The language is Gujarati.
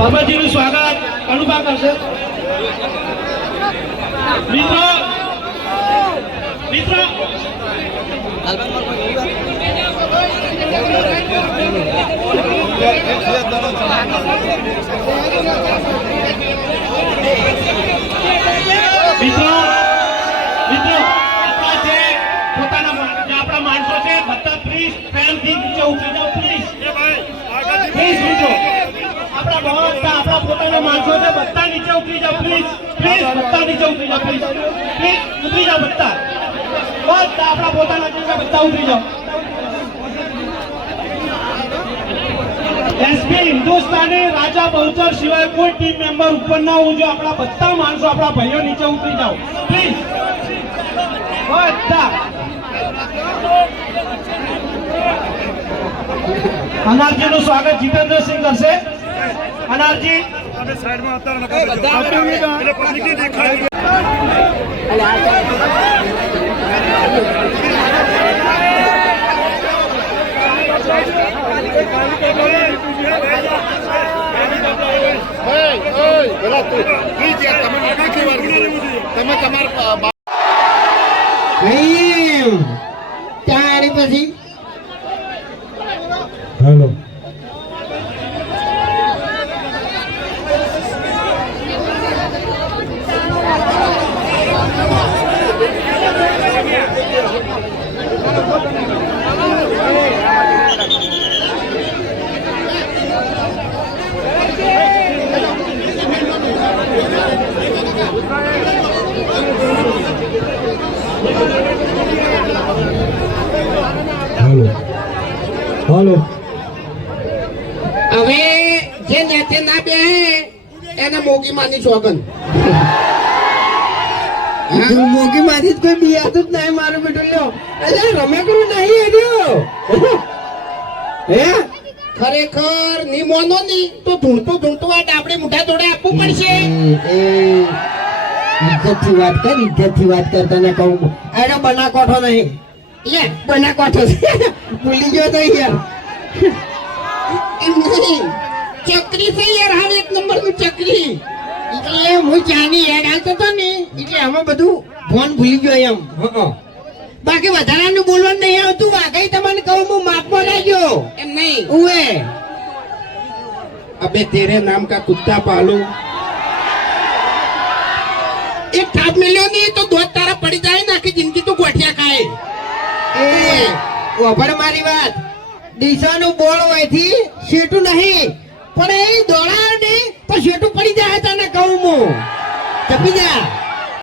બાબાજીનું સ્વાગત. અનુભવ કરશે. મિત્રો મિત્રો. મિત્રો મિત્રો આપણા જે જે આપણા માણસો છે, બધા પ્લીઝ પ્રેમથી નીચે ઉતરી જાઓ પ્લીઝ પ્લીઝ મિત્રો આપણા બધા આપણા પોતાના માણસો છે બધા નીચે ઉતરી જાઓ પ્લીઝ પ્લીઝ બધા નીચે ઉતરી જાઓ પ્લીઝ પ્લીઝ ઉતરી જાઓ બધા બધા આપણા પોતાના છે બધા ઉતરી જાઓ. એસપી હિન્દુસ્તાની રાજા બહુચર સિવાય કોઈ ટીમ મેમ્બર ઉપર ના હોવું જોઈએ. આપણા બધા માણસો, આપણા ભાઈઓ નીચે ઉતરી જાઓ. પ્લીઝ બધા. અનારજીનું સ્વાગત જીતેન્દ્રસિંહ કરશે. અનારજી તમે તમારા બા- એમ. ત્યાં આડી પછી હેલો હેલો હેલો. હવે જે નેતે ના બે એને મોગી માની સોગન મોગી માની કોઈ બિયાતું જ નહીં મારું બેટું લ્યો. એટલે રમે કરું નહીં એર્યો હે? ખરેખરની મોનો ની તો ધૂણતો ધૂણતો આ ડાબડે મુઠા જોડે આપવું પડશે. ઇજ્જતથી વાત કર ઇજ્જતથી વાત કર તને કહું એનો બના કોઠો નહીં. લે બના કોઠો છે ભૂલી ગયો તો યાર એમ નહીં. ચકરી છે યાર હાલ એક નંબરનું ચકરી. એટલે હું ચાની એડ આવતો હતો ને એટલે આમાં બધું ફોન ભૂલી ગયો એમ. બાકી વધારાનું બોલવાનું નહીં આવતું વાઘઈ તમને કહું હું માપમાં લાગ્યો એમ નહીં. ઉએ અબે તેરે નામ કા કુત્તા પાલો. એક થાપ મિલ્યો નહીં તો દોત તારા પડી જાય ને આખી જિંદગી તો ગોઠિયા ખાય. એ. વભર મારી વાત. દિશાનું બોળ હોયથી શેટું નહીં. પણ એ દોડા ને પણ શેટું પડી જાય તને કહું હું. જપી જા.